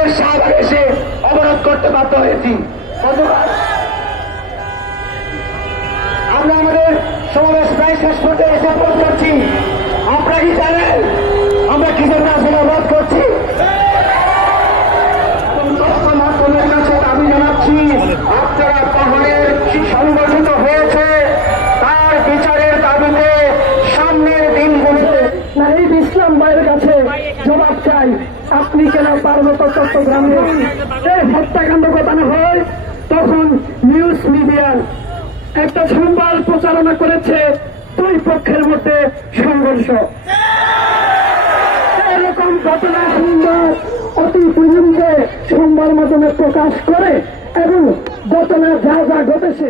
নিজের সাহায্যে এসে অবরোধ করতে বাধ্য হয়েছি। আমরা আমাদের সমাবেশ প্রায় শেষ করতে এসে অবরোধ করছি। আপনারা কি জানেন আমরা কি জন্য আসলে অবরোধ করছি? আমি জানাচ্ছি আপনারা পাহাড়ের সংগঠিত হয়েছে, তার বিচারের দাবিতে সামনের দিনগুলিতে ইসলাম ভাইয়ের কাছে চাই আপনি কেন পার্বত্য চট্টগ্রামে এই হত্যাকাণ্ড ঘটানো হয়? তখন নিউজ মিডিয়ার একটা সংবাদ প্রচারণা করেছে দুই পক্ষের মধ্যে সংঘর্ষ। এরকম ঘটনা সংবাদ অতি বিলম্বে সংবাদ মাধ্যমে প্রকাশ করে এবং ঘটনা যা যা ঘটেছে